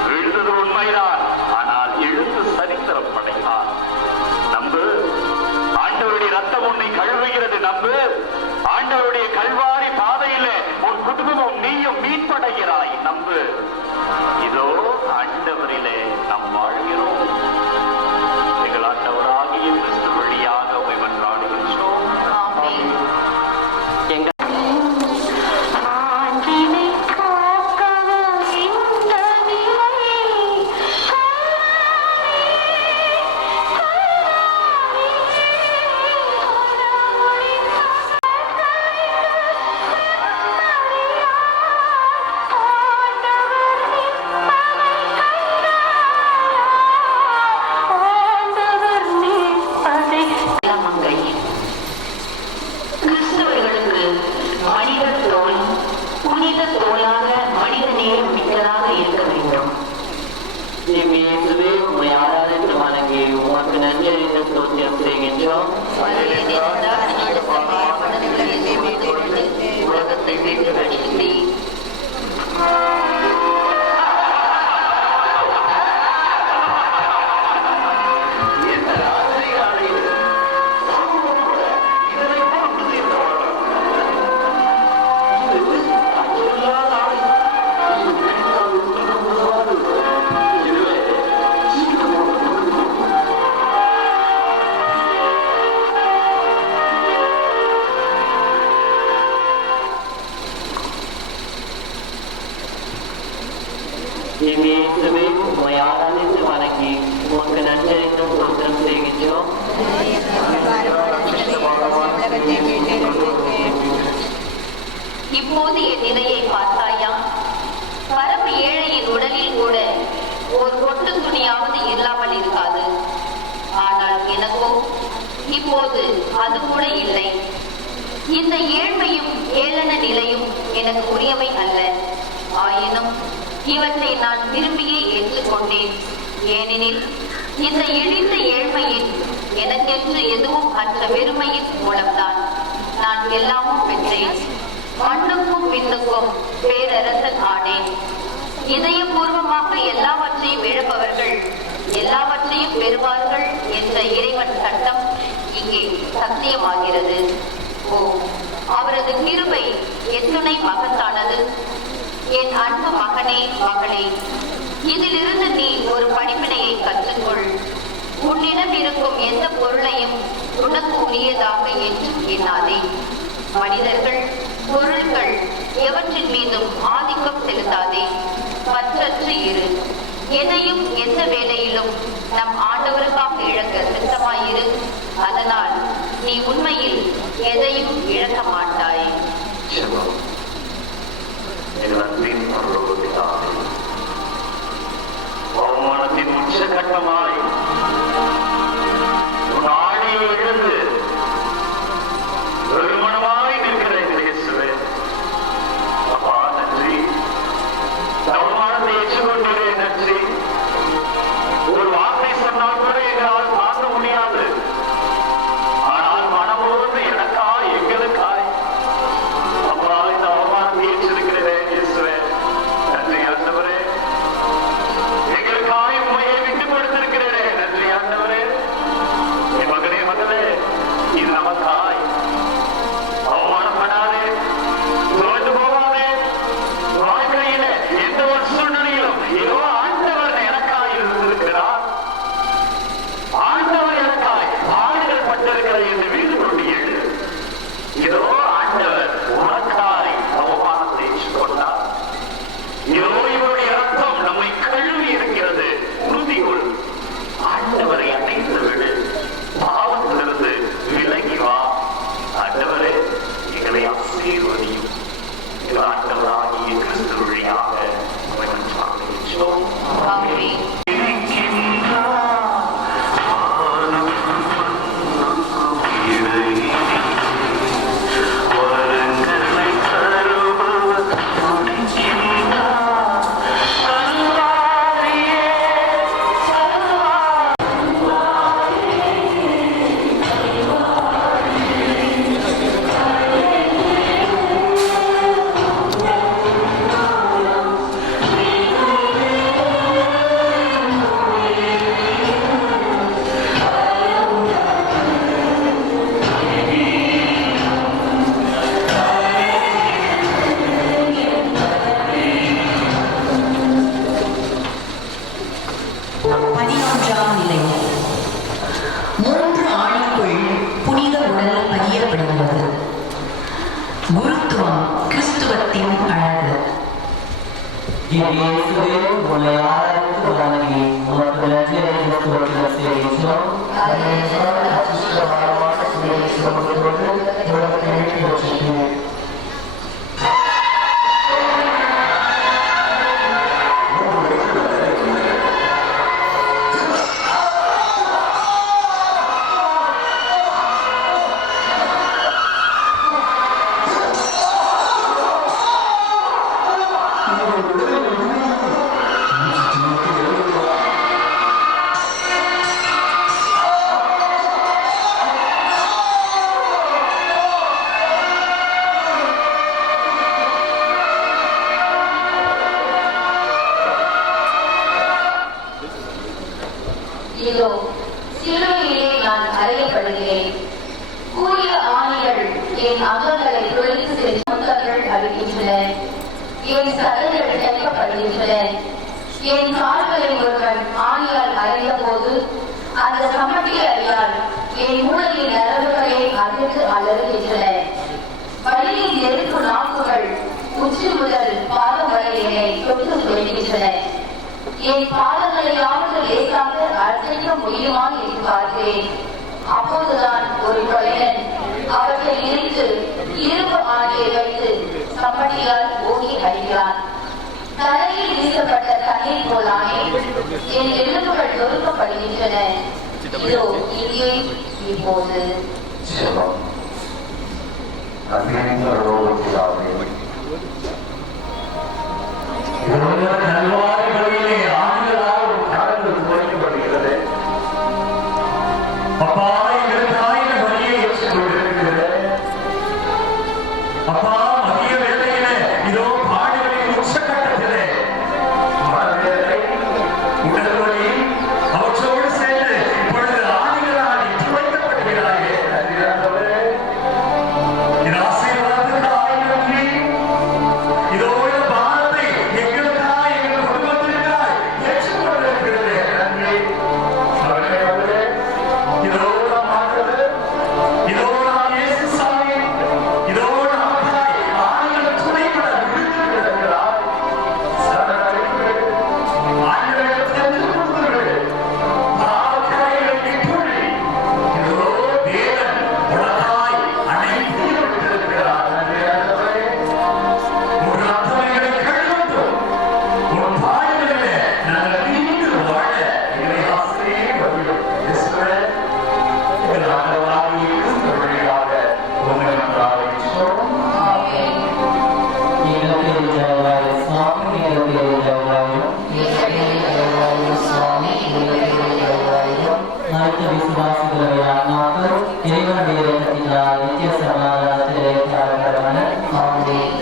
விழுந்தது உண்மைதான், ஆனால் எழுந்து சரித்திரம் படைத்தார். நம்பு, ஆண்டவருடைய ரத்தம் உன்னை கழுவுகிறது. நம்பு, ஆண்டவருடைய கல்வாரி பாதையிலே உன் குடும்பமும் நீயும் மீட்படைகிறாய். நம்பு, இதோ ஆண்டவரிலே நாம் வாழ்கிறோம். எங்கள் ஆண்டவராகிய கிறிஸ்து வழியாக உம்மை மன்றாடுகின்றோம். செய்கின்றோம். உலகத்தை மீட்டு ரட்சித்தீர். இயேசுவே உம்மை ஆராதித்து வணங்கி உமக்கு நன்றறிந்தும் ஸ்தோத்திரம் செய்கின்றோம். இப்போது என் நிலையை பார்த்தாயா? பரம ஏழையின் உடலில் கூட ஒரு ஒட்டு துணியாவது இல்லாமல் இருக்காது. ஆனால் எனக்கோ இப்போது அது கூட இல்லை. இந்த ஏழ்மையும் ஏளன நிலையும் எனக்கு உரியவை அல்ல. ஆயினும் இவற்றை நான் விரும்பியே ஏற்றுக்கொண்டேன். ஏனெனில் இந்த இழிந்த ஏழ்மையின் எனக்கென்று எதுவும் அற்ற வெறுமையின் மூலம்தான் நான் எல்லாமும் பெற்றேன். மண்ணுக்கும் விண்ணுக்கும் பேரரசன் ஆனேன். இதயபூர்வமாக எல்லாவற்றையும் இழப்பவர்கள் எல்லாவற்றையும் பெறுவார்கள் என்ற இறைவன் சட்டம் இங்கே சத்தியமாகிறது. ஓ, அவரது கிருபை எத்துணை மகத்தானது! என் அன்பு மகனே, மகளே, இதிலிருந்து நீ ஒரு படிப்பினையை கற்றுக்கொள். உன்னிடம் இருக்கும் எந்த பொருளையும் உனக்கு உரியதாக என்றும் எண்ணாதே. மனிதர்கள், பொருட்கள் எவற்றின் மீதும் ஆதிக்கம் செலுத்தாதே. பற்றற்று இரு. எதையும் எந்த வேளையிலும் நம் ஆண்டவருக்காக இழக்க சித்தமாயிரு. அதனால் நீ உண்மையில் எதையும் இழக்க மாட்டாய். அவமானத்தின் உச்சகட்டமாய் நாடியை இழந்து பெருமணமாய் நிற்கிறேன் இயேசுவே. அப்பா நன்றி. அவமானத்தை ஏற்றுக்கொண்டே நன்றி. ஒரு வார்த்தை சொன்னால் கூட எங்களால் தாங்க முடியாது. ஆனால் மனமோடு எனக்காய் எங்களுக்காய் அப்பா இந்த அவமானத்தை ஏற்றிருக்கிறேன் இயேசுவே. நன்றி ஆண்டவரே. எங்களுக்காய் உண்மையை விட்டு கொடுத்திருக்கிறேன். நன்றி ஆண்டவரே. என் மகனே, மகளே, இது நமக்காய். அவமானப்படாதே, தோற்று போகாதே. வாழ்க்கையில எந்த ஒரு சூழ்நிலையிலும் ஏதோ ஆண்டவர் எனக்காய் இருந்திருக்கிறார். ஆண்டவர் எனக்காய் பாடுகள் பட்டிருக்கிறது என்று வீடு கொண்டு எழு. இதோ ஆண்டவர் உனக்காய் அவமானத்தை ஏற்றுக்கொண்டார். இதோ இவருடைய ரத்தம் நம்மை கழுவி இருக்கிறது. உறுதி கொள். ஆண்டவரை அணைத்து விடு. பாவத்திலிருந்து விலகி வா. ஆண்டவரே, எங்களை ஆசீர்வதியும். ஆண்டவராகிய கிறிஸ்து வழியாக அவன் சாதிச்சோம். ஆமென். இயேசுவே உம்மை ஆராதித்து வணங்கி உமக்கு நன்றறிந்து ஸ்தோத்திரம் செய்கின்றோம். Thank you. கொள்கிறேன். கூறிய ஆணிகள் என் அங்கங்களை தொழித்து சென்று முத்தங்கள் அளிக்கின்றன. என் சதைகள் தைக்கப்படுகின்றன. என் கால்களை ஒருவன் ஆணியால் அறைந்த போது அந்த சமட்டி அறியால் என் மூளையின் நரம்புகளை அதிர்ந்து அலறுகின்றன. வழியின் நெருப்பு நாக்குகள் உச்சி முதல் பாதம் வரை என்னை தொட்டு வருகின்றன. என் பாதங்களையாவது லேசாக அர்த்தம் முடியுமா என்று பார்க்கிறேன். அப்போதுதான் ஒரு கொலையன் அவற்றை இழுத்து இரும்பு ஆணியை வைத்து சம்பட்டியால் ஓங்கி அடிக்கிறான். தலையில் வீசப்பட்ட தண்ணீர் போலானே என் எலும்புகள் நொறுக்கப்படுகின்றன. இதோ இங்கே இப்போது கல்வாரி வழியிலே ஆண்களால் ஒரு கடவுள் துவைக்கப்படுகிறது. அப்பா எங்களுக்காக இந்த வழியை ஏற்றுக் கொண்டிருக்கிறது. அப்பா மதிய வேளையிலே இதோ பாடுகளின் உச்சக்கட்டத்திலே மனவேதனை, உடல் வலி அவற்றோடு சேர்ந்து இப்பொழுது ஆண்களால் துவைக்கப்படுகிறாயே. இது ஆசீர்வாதத்துக்காக நன்றி. இதோ இந்த பாரத்தை எங்களுக்காக எங்கள் குடும்பத்திற்காக ஏற்றுக்கொண்டிருக்கிறது. நன்றி. இதோ நாம் ஆண்டவர், இதோ நாம் இயேசு சாமி, இதோ நமக்காய் ஆண்கள் துணைப்பட விழுந்து கிடக்கிறார். சரணடைங்கள். ஆண்டவரிடத்தில் சென்று கொடுத்துவிடு. பாவக்கரைகளை விட்டுவிடு. இதோ தேவன் உனக்காய் அனைத்து விட்டிருக்கிறார். நன்றி ஆண்டவரே. உன் ரத்தங்களை கழுவட்டும். உன் பாடுகளிலே நாங்கள் நீண்டு வாழ இதை ஆசிரியே வரும். இயேசுவே, எங்கள் ஆண்டவராகிய கிறிஸ்து வழியாக உம்மை நன்றாக ஆமென். மருத்துவ விசுவாசிகளை ஆன்மாக்கள் இறைவனுடைய இரக்கத்தினால் நித்திய சமாதானத்திலே காணப்படுவன. ஆமென்.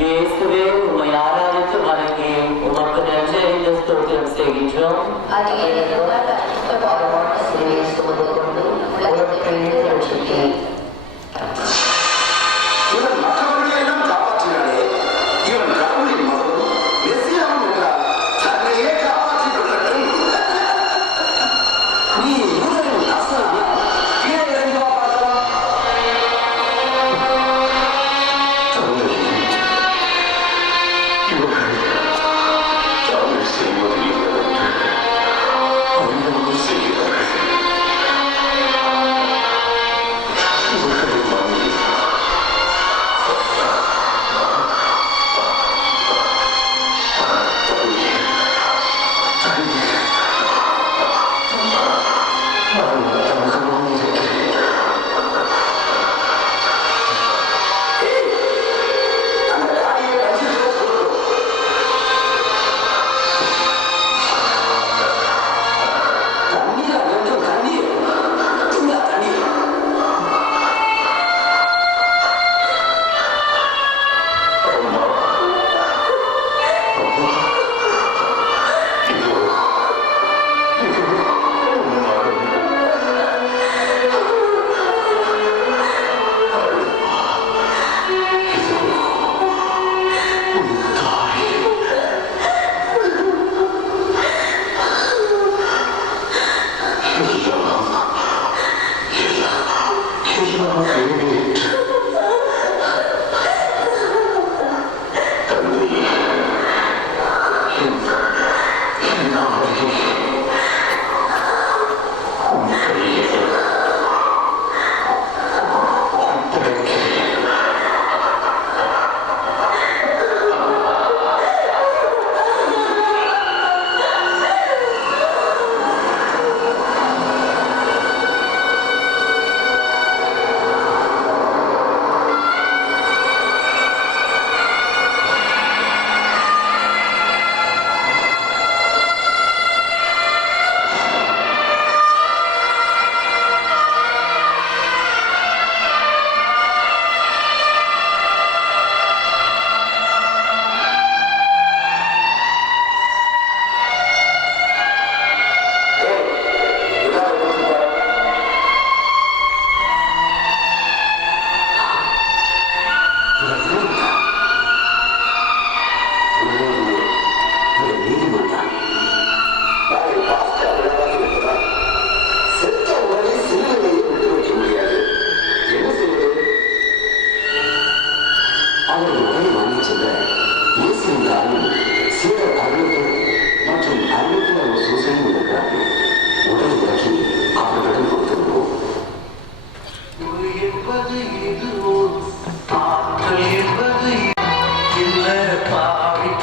இயேசுவே, உம்மை ஆராதித்து வணங்கி உமக்கு நன்றி அறிந்த ஸ்தோத்திரம் செய்கின்றோம். இவன் மற்றவர்களை எல்லாம் காப்பாற்றினானே, இவன் கடவுளின் மகனும் மெசியாவும் என்றால் தன்னையே காப்பாற்றிக் கொள்ளட்டும். நீ யூதரின் நசரேயனா? கீழே இறங்கி வா பார்க்கலாம். இவர்கள் தாங்கள் செய்வது என்னவென்று அறியாமல் செய்கிறார்கள்.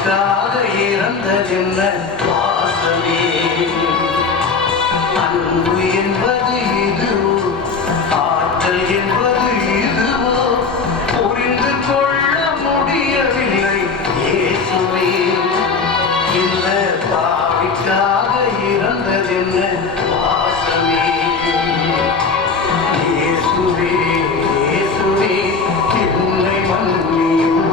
பாவிக்காக இறந்ததென்ன பாசமே அன்பு என்பது இதுவோ ஆற்றல் என்பது இதுவோ புரிந்து கொள்ள முடியவில்லை இயேசுவே இந்த பாவிக்காக இறந்ததென்ன பாசமே இயேசுவே இயேசுவே என்னை மன்னியும்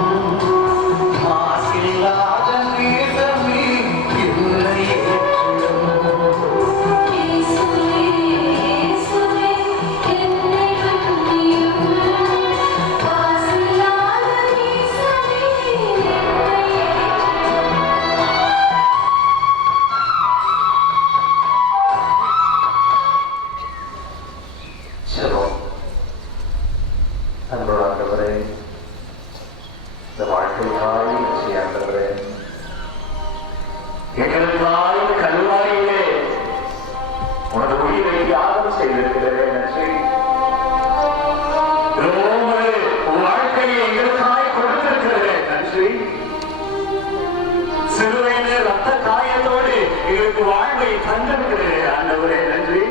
மாசில்லாத நேசமே என்னை ஏற்றிடும் செல்வம் அன்புள்ளவரே, இந்த வாழ்க்கைக்காய் ஆண்டவரே, எங்களுக்காய் கல்வாரியிலே உனது உயிரை தியாகம் செய்திருக்கிறேன் நன்றி. ரோமரே, உன் வாழ்க்கையை எங்களுக்காய் கொடுத்திருக்கிறேன் நன்றி. சிலுவையிலே ரத்த காயத்தோடு எங்களுக்கு வாழ்வை தந்திருக்கிறேன் ஆண்டவரே நன்றி.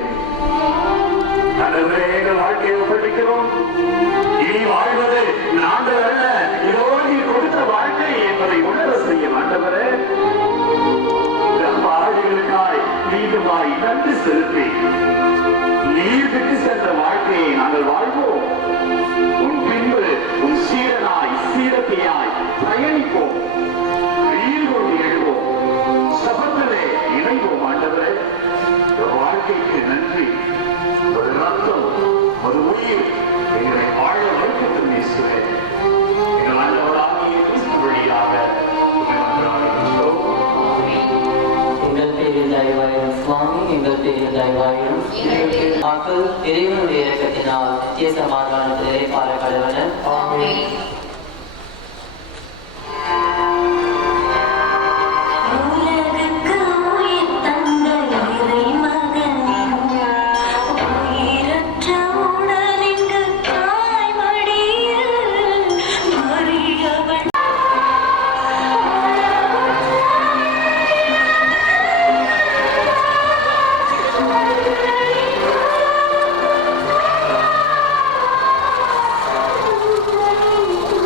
ஆண்டவரே, எங்கள் வாழ்க்கையை ஒப்படைக்கிறோம். இனி வாழ்வது நாங்கள் அல்ல, இதோ நீ கொடுத்த வாழ்க்கை என்பதை உணர செய்யும் ஆண்டவரே. பாடுகளுக்காய் மீண்டுமாய் நன்றி செலுத்தி நீர் விட்டு சென்ற வாழ்க்கையை நாங்கள் வாழ்வோம். உன் பின்பு உன் சீரனாய் சீரத்தையாய் பயணிப்போம். நீர் கொண்டு எழுவோம். சபத்திலே இணைவோம் ஆண்டவரே. வாழ்க்கைக்கு நன்றி. ஒரு ரத்தம், ஒரு உயிர் எங்களை வாழ வைக்கட்டும் இயேசுவே. எங்கள் ஆண்டவராகிய கிறிஸ்து வழியாக உம்மை மன்றாடுகின்றோம். எங்கள் பேரில் தயவாயிரும் சுவாமி, எங்கள் பேரில் தயவாயிரும். மக்கள் இறைவனுடைய இறக்கத்தினால் நித்திய சமாதானத்திலே பார கடவனர். ஆமென். Thank you.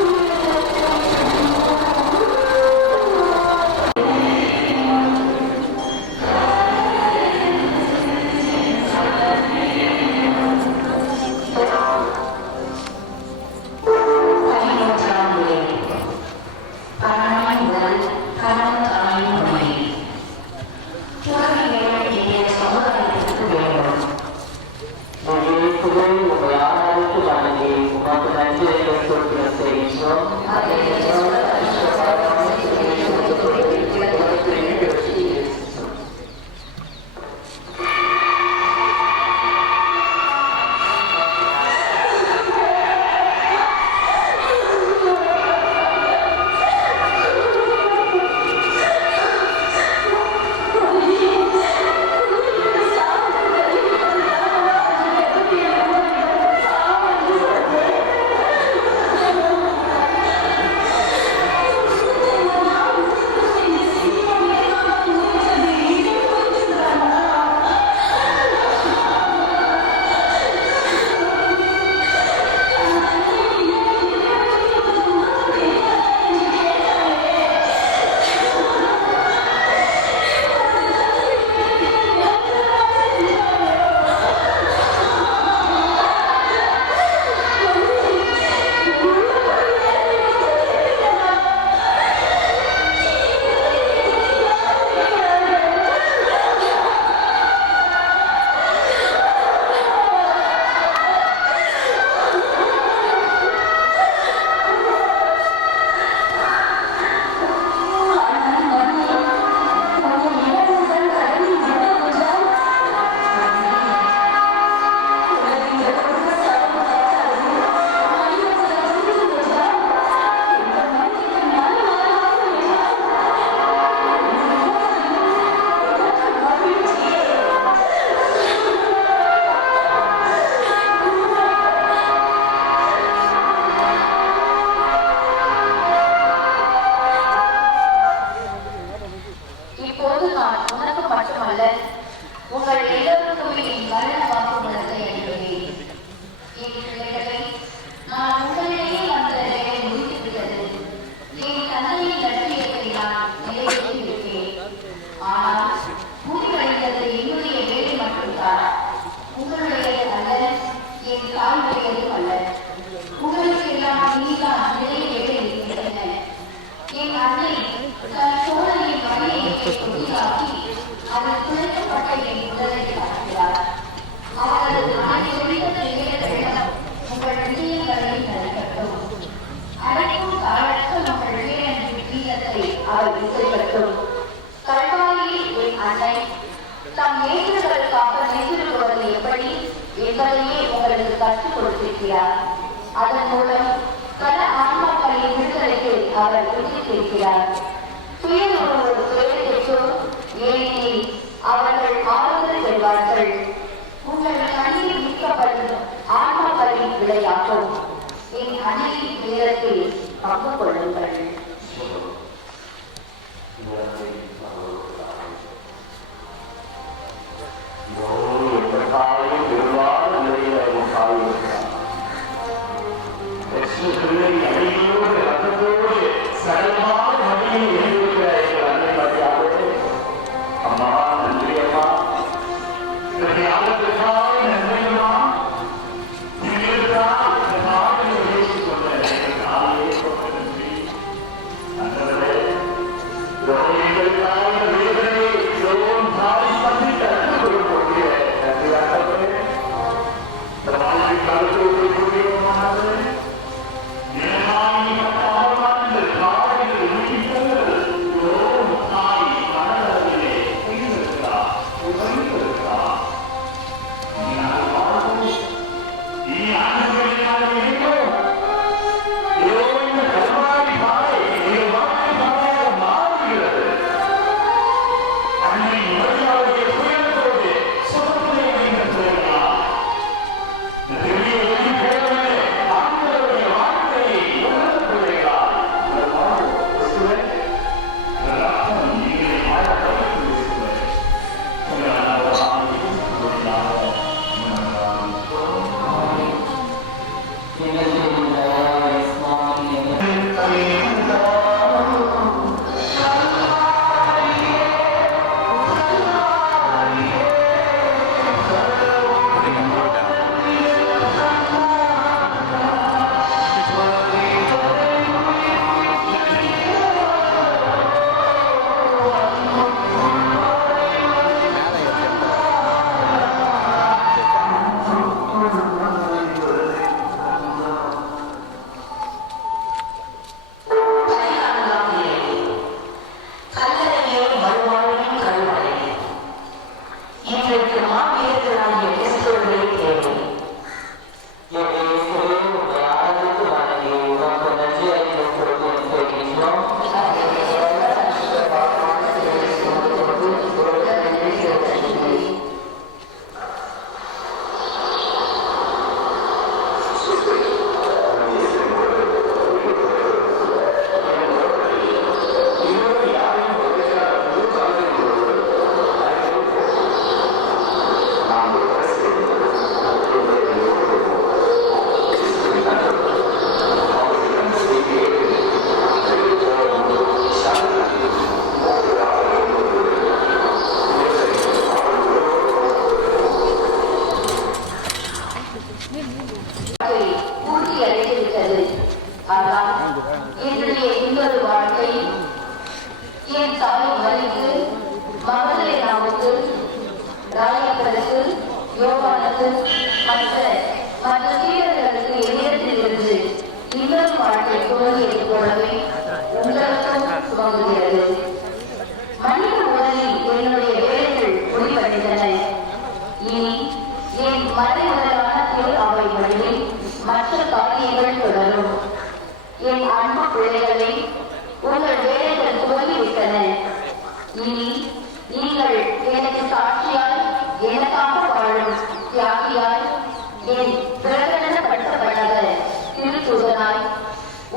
இசைக்கட்டும். கல்வாரியில் என் அன்னை தம் ஏற்றுகளுக்காக நின்றிருப்பது எப்படி என்பதையே உங்களுக்கு கற்றுக் கொடுத்திருக்கிறார். அதன் மூலம் பல ஆன்மாக்களின் விடுதலைக்கு அவர் விடுத்திருக்கிறார். துயர் பெற்றோர் ஏனெனில் அவர்கள் ஆறுதல் பெறுவார்கள். உங்கள் கண்ணீர் மீட்கப்படும் ஆன்மாக்களின் விளையாட்டும். என் அன்னையின் நேரத்தில் பங்கு கொள்ளுங்கள். அம்மா நன்றி அம்மா,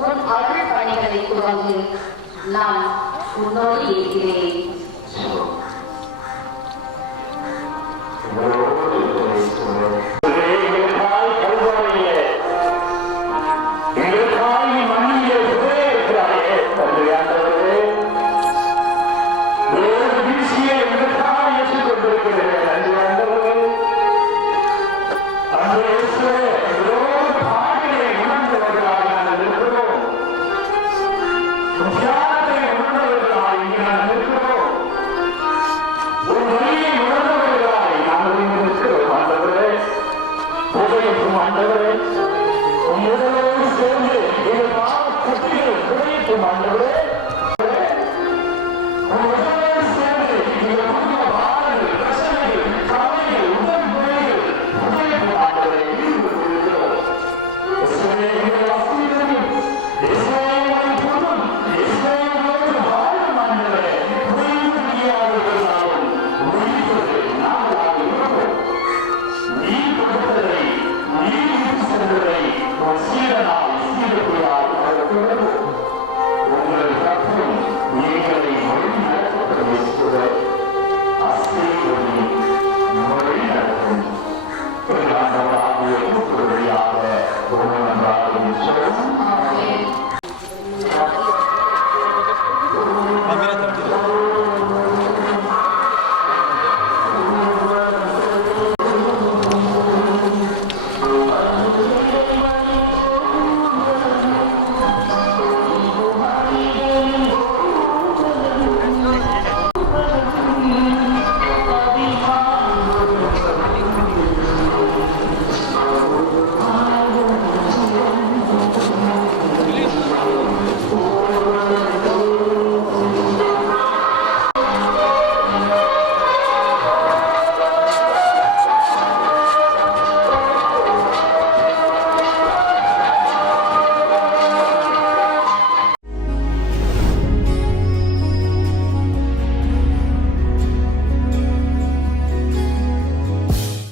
உன் அருள் பணிகளை துவங்கு நான் உன்னோடு இருக்கிறேன்.